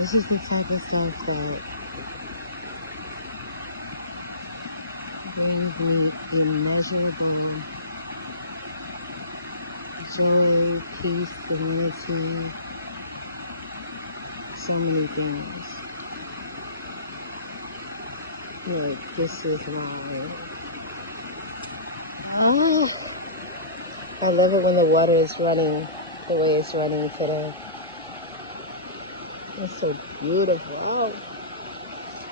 This is the type of stuff that brings me immeasurable joy, peace, serenity, so many things. Like, this is why. I love it when the water is running the way it's running today. It's so beautiful.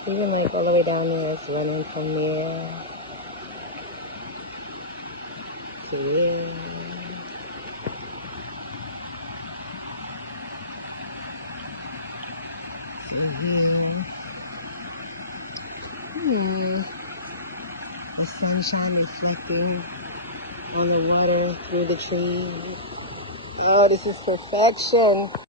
Even like all the way down there, it's running from there to there. The sunshine reflecting on the water through the trees. Oh, this is perfection.